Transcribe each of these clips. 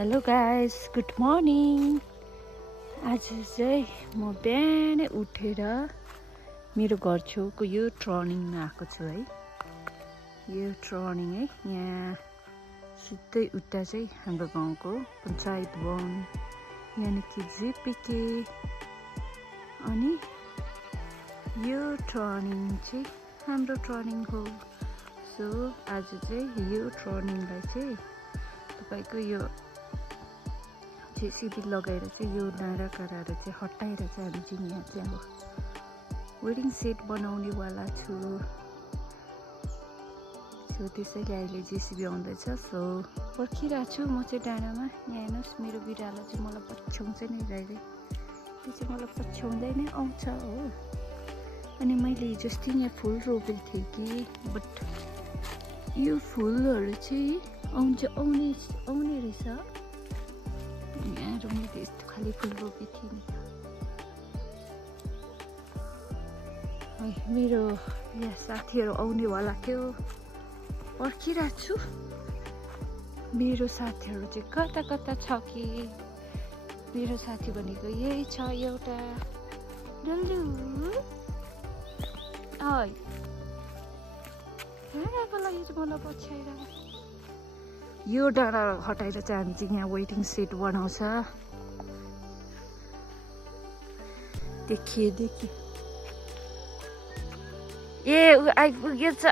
Hello guys, good morning. आज चाहिँ म बिहानै उठेर मेरो घर छेउको यो टर्निङमा आएको छु है। यो टर्निङ है, यहाँ सिधै उता चाहिँ हाम्रो गाउँको पञ्चायत भवन यानि कि जेपीके, अनि यो टर्निङ चाहिँ हाम्रो टर्निङ हो। सो आज चाहिँ यो टर्निङलाई चाहिँ तपाईको यो जेसीबी लगाएर चाहिँ यो डाँडा काँडाहरू चाहिँ हटाएर चाहिँ हामी चाहिँ यहाँ चाहिँ अब वेडिङ सेट बनाउने वाला छु। सो त्यसैले अहिले जेसीबी आउँदैछ। सो पर्खिरहेको छु म चाहिँ डाँडामा। यहाँ हेर्नुहोस्, मेरो बिरालो चाहिँ मलाई पछ्याउँछ नि जहिले, त्यो चाहिँ मलाई पछ्याउँदै नै आउँछ हो। अनि मैले हिजो अस्ति यहाँ फुल रोपेको थिएँ कि, बट यो फुलहरू चाहिँ आउने रहेछ। यहाँ मैले यस्तो खाली फुल रोपेको थिएँ नि। मेरो यहाँ साथीहरू आउनेवाला थियो, पर्खिरहेको छु। मेरो साथीहरू चाहिँ कता कता छ कि। मेरो साथी भनेको यही छ एउटा, डल्लु। कहाँको लागि चाहिँ मलाई पछ्याएर यो डाँडा हटाएर चाहिँ हामी चाहिँ यहाँ वेटिङ सेट बनाउँछ। देखिए ए आइपुगेछ।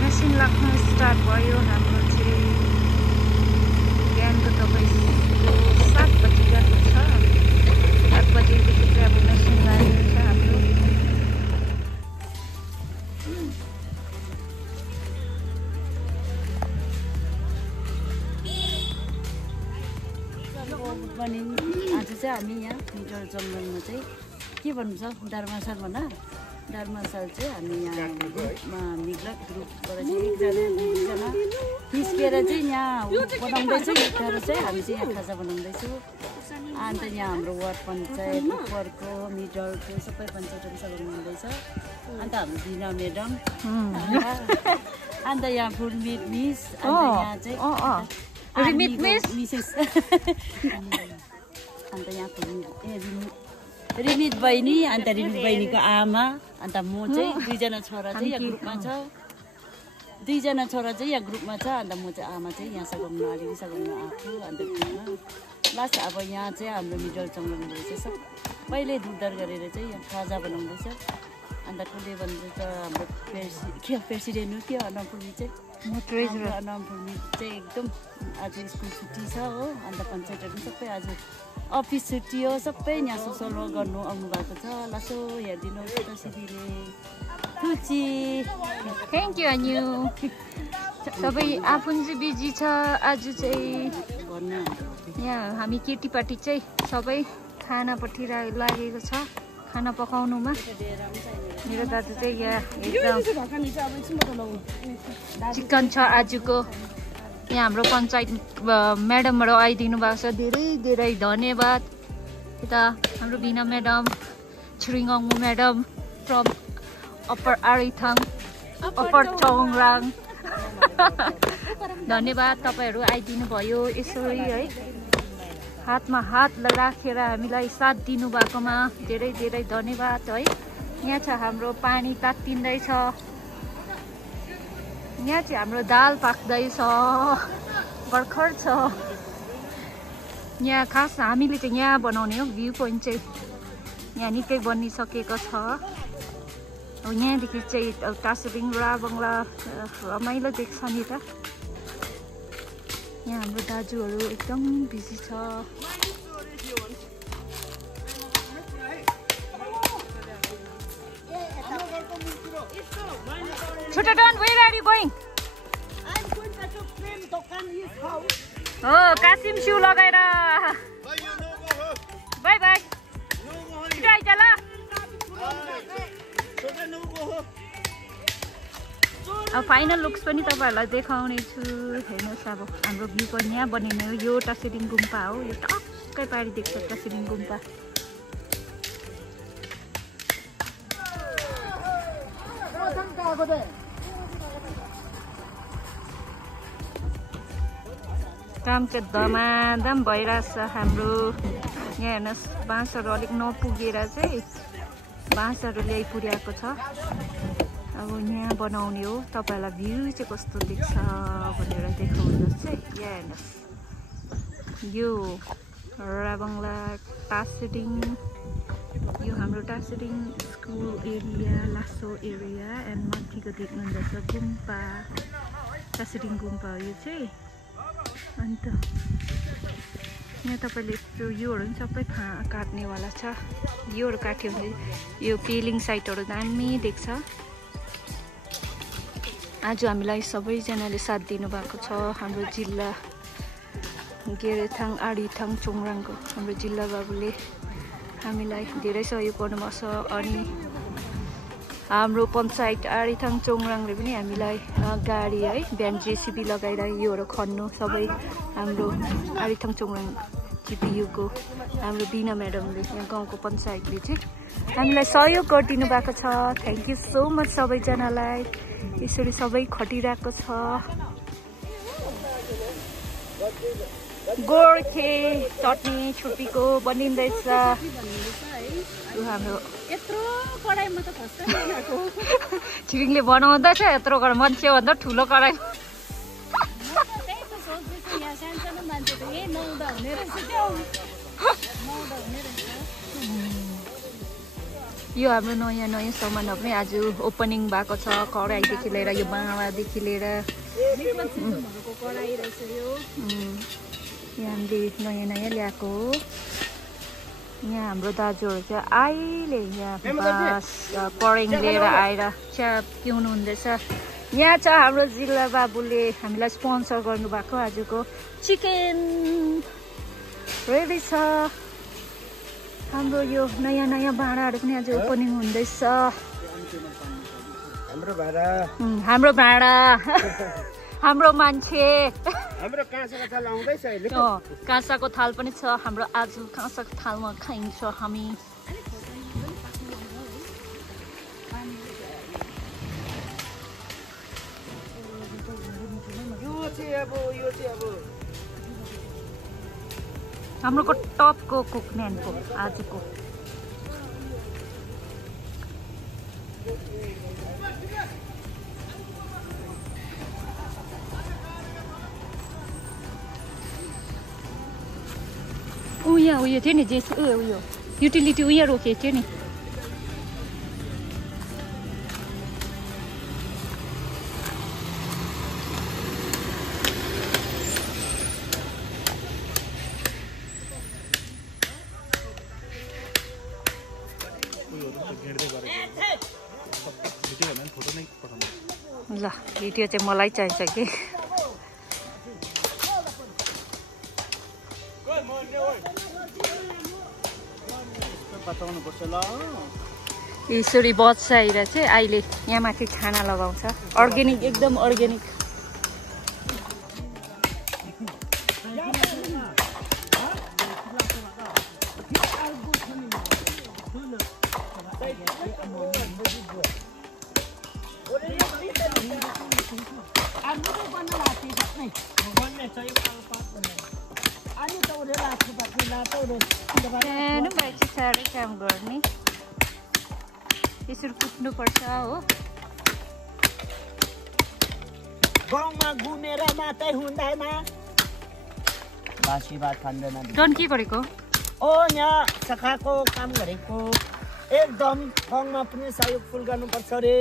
मेसिन लाग्न स्टार्ट भयो हाम्रो चाहिँ। बिहानको तपाईँको 7 बजी गएको छ। 7 बजीदेखि चाहिँ अब मेसिन लागेको छ हाम्रो। आज चाहिँ हामी यहाँ मिटर जङ्गलमा चाहिँ के भन्नुहुन्छ, धर्मशाल भन्न। धर्मशाल चाहिँ हामी यहाँ ग्रुपमा मिग्लक ग्रुपबाट चाहिँ एकजना दुईजना निस्केर चाहिँ यहाँ बनाउँदैछौँ। तर चाहिँ हामी चाहिँ यहाँ खाजा बनाउँदैछौँ। अन्त यहाँ हाम्रो वार्ड पञ्चायत उपरको मिडलको सबै पञ्चायतहरू सबै बनाउँदैछ। अन्त हाम्रो बिना म्याडम, अन्त यहाँ फुलमिट मिस, अन्त यहाँ चाहिँ मिसेस, अन्त यहाँ रिमित बहिनी, अन्त रिमित बहिनीको आमा, अन्त म चाहिँ दुईजना छोरा चाहिँ यहाँ ग्रुपमा छ। दुईजना छोरा चाहिँ यहाँ ग्रुपमा छ। अन्त म चाहिँ आमा चाहिँ यहाँ सघाउनु अलिअलि सघाउनु आएको। अन्त लास्ट अब यहाँ चाहिँ हाम्रो मिडल जङ्गलमा चाहिँ सबैले दुधदार गरेर चाहिँ यहाँ खाजा बनाउँदैछ। अन्त कसले भन्दैछ हाम्रो प्रेसिडेन्ट हो के अनमफुर्मी चाहिँ, अनमफुर्मी चाहिँ एकदम आज स्कुल छुट्टी छ हो। अन्त पञ्चायतहरू सबै आज अफिस छुट्टी हो, सबै यहाँ सोसल वर्क गर्नु आउनु भएको छ। लासो हेरिदिनुहोस् त सिधीले। खुसी, थ्याङ्क यू। अनि सबै आफून चाहिँ बिजी छ आज चाहिँ। यहाँ हामी केटीपार्टी चाहिँ सबै खानापट्टि लागेको छ, खाना पकाउनुमा। मेरो दाजु चाहिँ यहाँ एकदम चिकन छ आजको। यहाँ हाम्रो पञ्चायत म्याडमबाट आइदिनु भएको छ, धेरै धेरै धन्यवाद। यता हाम्रो Bina madam, Chhiringmu madam from upper Arithang, upper Chongrang, धन्यवाद। तपाईँहरू आइदिनु भयो यसरी है, हातमा हात राखेर हामीलाई साथ दिनुभएकोमा धेरै धेरै धन्यवाद है। यहाँ छ हाम्रो पानी तात्तिँदैछ। यहाँ चाहिँ हाम्रो दाल पाक्दैछ, भर्खर छ। यहाँ खास हामीले चाहिँ यहाँ बनाउने हो, भ्यू पोइन्ट चाहिँ यहाँ निकै बनिसकेको छ। अब यहाँदेखि चाहिँ टासुबिङ राबङ्ला रमाइलो देख्छ नि त। यहाँ हाम्रो दाजुहरू एकदम बिजी छ। Chuta Don, where are you going? I'm going to friend Dokan his house. Oh, Kasim shoe लगाएर। Bye bye. छिटो आइज ल। अब फाइनल लुक्स पनि तपाईहरुलाई देखाउने छु। हेर्नुस् अब हाम्रो भ्यू पोइन्ट यहाँ बनिने हो। यो टासिडिङ गुम्पा हो। यो टक्कै पारि देख्छ टासिडिङ गुम्पा। काम चाहिँ धमाधम भइरहेछ हाम्रो। यहाँ हेर्नुहोस् बाँसहरू अलिक नपुगेर चाहिँ बाँसहरू ल्याइपुर्याएको छ। अब यहाँ बनाउने हो। तपाईँहरूलाई भ्यू चाहिँ कस्तो देख्छ भनेर देखाउँदा चाहिँ यहाँ हेर्नुहोस् यो राबङ्ला टासिडिङ, यो हाम्रो टासिडिङ स्कुल एरिया, लासो एरिया एन्ड माथिको देख्नुहुँदैछ गुम्पा, टासिडिङ गुम्पा हो यो चाहिँ। अन्त यहाँ तपाईँले यस्तो योहरू पनि सबै काट्नेवाला छ। योहरू काट्यो भने यो पेलिङ साइटहरू दामी देख्छ। आज हामीलाई सबैजनाले साथ दिनुभएको छ। हाम्रो जिल्ला गेरेथाङ आडिथाङ चोङराङको हाम्रो जिल्ला बाबुले हामीलाई धेरै सहयोग गर्नुभएको छ। अनि हाम्रो पञ्चायत आडिथाङ चोङराङले पनि हामीलाई गाडी है भ्यान जेसिबी लगाएर योहरू खन्नु सबै हाम्रो आडिथाङ चोङराङ जिपियुको हाम्रो बिना म्याडमले यहाँ गाउँको पञ्चायतले चाहिँ हामीलाई सहयोग गरिदिनु भएको छ। थ्याङ्क यू सो मच सबैजनालाई। यसरी सबै खटिरहेको छ। गोर्खे चटनी छुर्पीको बनिँदैछ। यो हाम्रो यत्रो कराईमा त खस्दै नआएको। छिरिङले बनाउँदैछ यत्रो कराई, मान्छेभन्दा ठुलो कराई। त्यही त सोच्दैछु यहाँ सानसानो मान्छे त यही नुहाउँदा हुने रहेछ क्या, नुहाउँदा हुने रहेछ। यो हाम्रो नयाँ नयाँ सामानहरू पनि आज ओपनिङ भएको छ। कराईदेखि लिएर यो बाँडादेखि लिएर कराई रहेछ यो। यहाँ हामीले नयाँ नयाँ ल्याएको हो। यहाँ हाम्रो दाजुहरू चाहिँ अहिले यहाँ बाँस परेङ लिएर आएर चिया पिउनु हुँदैछ। यहाँ छ हाम्रो जिल्ला बाबुले हामीलाई स्पोन्सर गर्नुभएको आजको चिकन रेडी छ। हाम्रो यो नयाँ नयाँ भाँडाहरू पनि आज ओपनिङ हुँदैछ। हाम्रो भाँडा हाम्रो मान्छे हाम्रो काँसाको थाल आउँदैछ अहिले। काँसाको थाल पनि छ हाम्रो। आज काँसाको थालमा खाइन्छ हामी। हाम्रो टपको कुकम्यानको आजको उयो थियो नि जे उयो युटिलिटी उयो रोकेको थियो नि। ल भिडियो चाहिँ मलाई चाहिन्छ कि। यसरी बचाएर चाहिँ अहिले यहाँ माथि खाना लगाउँछ। अर्ग्यानिक एकदम अर्ग्यानिक। साह्रै काम गर्ने यसरी कुट्नुपर्छ हो। गाउँमा घुमेर मात्रै हुँदैन, बासी भात खाँदैन। डन के गरेको? ओ यहाँ सखाको काम गरेको। एकदम गाउँमा पनि सहयोग फुल गर्नुपर्छ रे।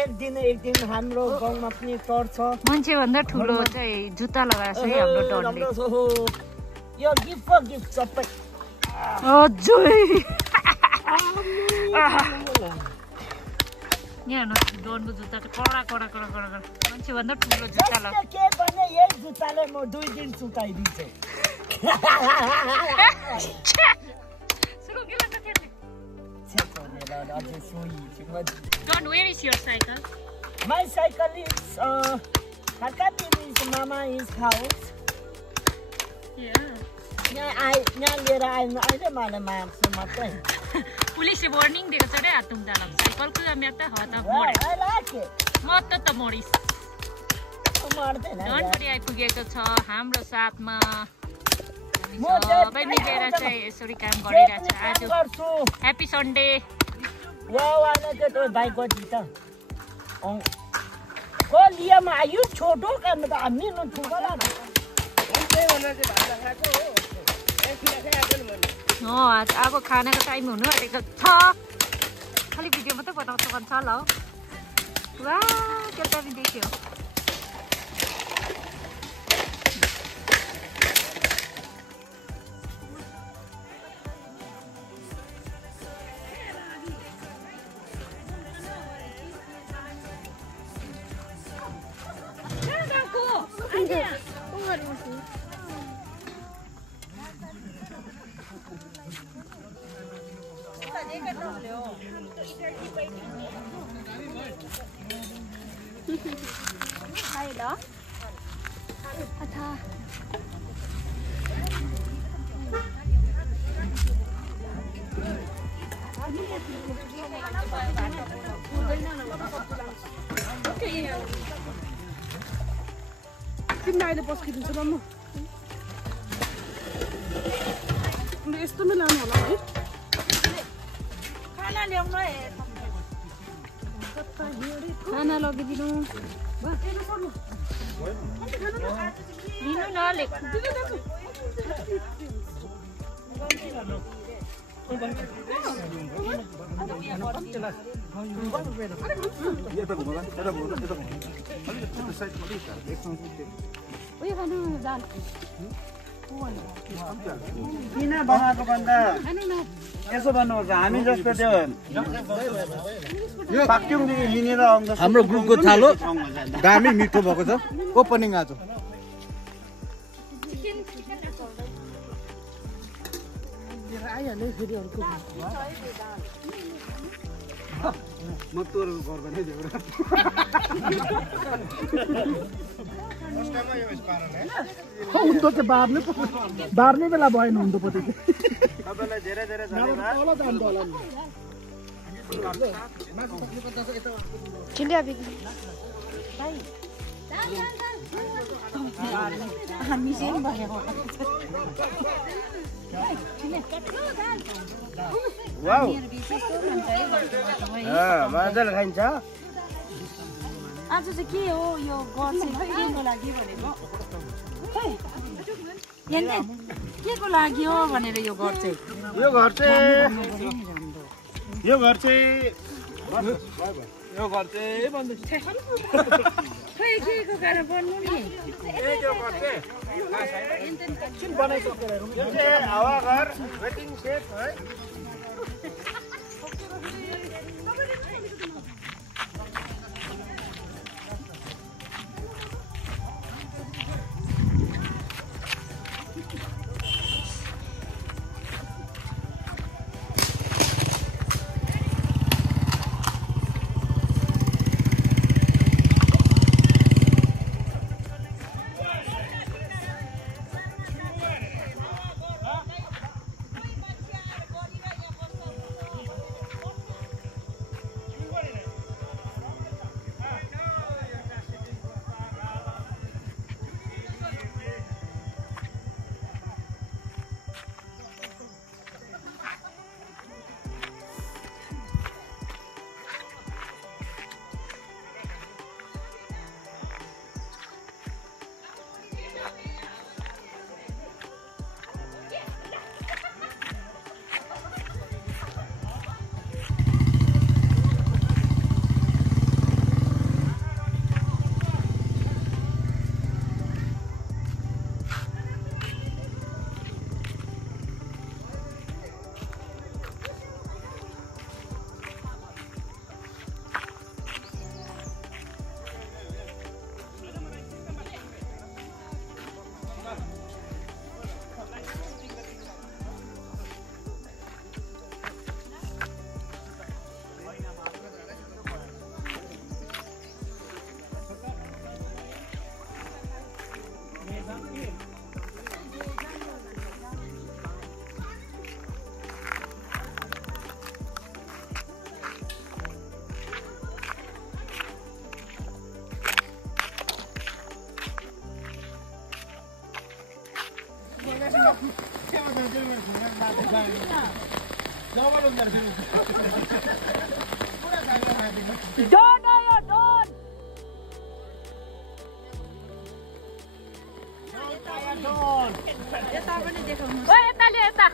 एक दिन हाम्रो गाउँमा पनि टर्छ। मान्छे भन्दा ठुलो चाहिँ जुत्ता लगाएको छ हाम्रो डनले। यो गिफ्ट सबै यहाँ डनको जुत्ता चाहिँ कडा कडा कडा कडा मान्छे भन्दा ठुलो जुत्ता लगाएको। के भने यही जुत्ताले म 2 दिन सुताइदिन्छु। Don, where is your cycle? My cycle is Kakati is Mama's house. Yeah. यहाँ लिएर आएन अहिले मैले माग्छु मात्रै पुलिसले वार्निङ दिएको छ रे तुम दाल साइकलको म्याता ह त मोड मत त मोडिस मर्दैन धनगढी आइपुगेको छ हाम्रो साथमा सबै मिलेर चाहिँ यसरी काम गरिरहेछ आज ह्याप्पी सन्डे वाला के तो भाई को जीता को लिया मा आयु छोटो करने तो हामी न ठुकला न आज अब खानाको टाइम हुनु आँटेको छ खालि भिडियो मात्रै बनाउँछ भन्छ होला हो वा के दामी देख्यो तिमीले पस्किदिन्छ ल म यस्तो नै लानु होला है खाना ल्याउनु है खाना लगिदिनु लिनु न लेख किन बनाएको भन्दा यसो भन्नुपर्छ हामी जस्तो त्यो पाक्योङदेखि हिँडेर आउँदा हाम्रो ग्रुपको थालो दामी मिठो भएको छ ओपनिङ आज आइहाल्यो फेरि अर्को म तोरो घर बनाइ देऊ र हुँदो चाहिँ बार्ने बेला भएन हुँदो पछि तपाईँलाई धेरै धेरै धन्यवाद वाउ मजाले खाइन्छ आज चाहिँ के हो यो घर चाहिँ केको लागि भनेको के को लागि हो भनेर यो घर चाहिँ यो घर खै केको कारण बन्नु नि यो चाहिँ हावाघर वेटिङ सेट है डन आयो डन यता पनि देखाउनु ओ यता ले यता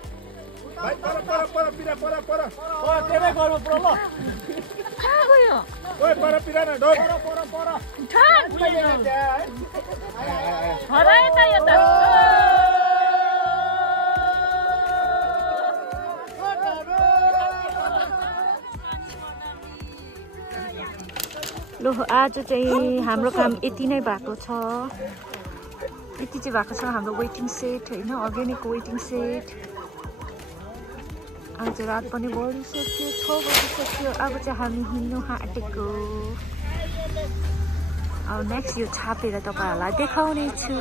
भाइ पर पिरा पर ओ त्यसै गर्नु पर्यो ल कहाँ गयो ओइ पर पिरा न डोर पर ठन हरा यता यता लो आज चाहिँ हाम्रो काम यति नै भएको छ यति चाहिँ भएको छ हाम्रो वेटिङ सेट होइन अर्ग्यानिक वेटिङ सेट आज रात पनि बढिसक्यो 6 बजिसक्यो अब चाहिँ हामी हिँड्नु आँटेको अब नेक्स्ट यो छापेर तपाईँहरूलाई देखाउने छु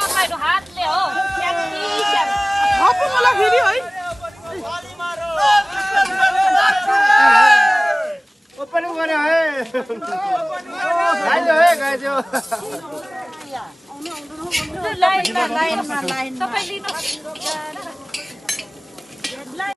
तपाईँहरू हातले हो ओपनिङ गरे है गाइजो है गाइजो लाइन तपाईँ लिनु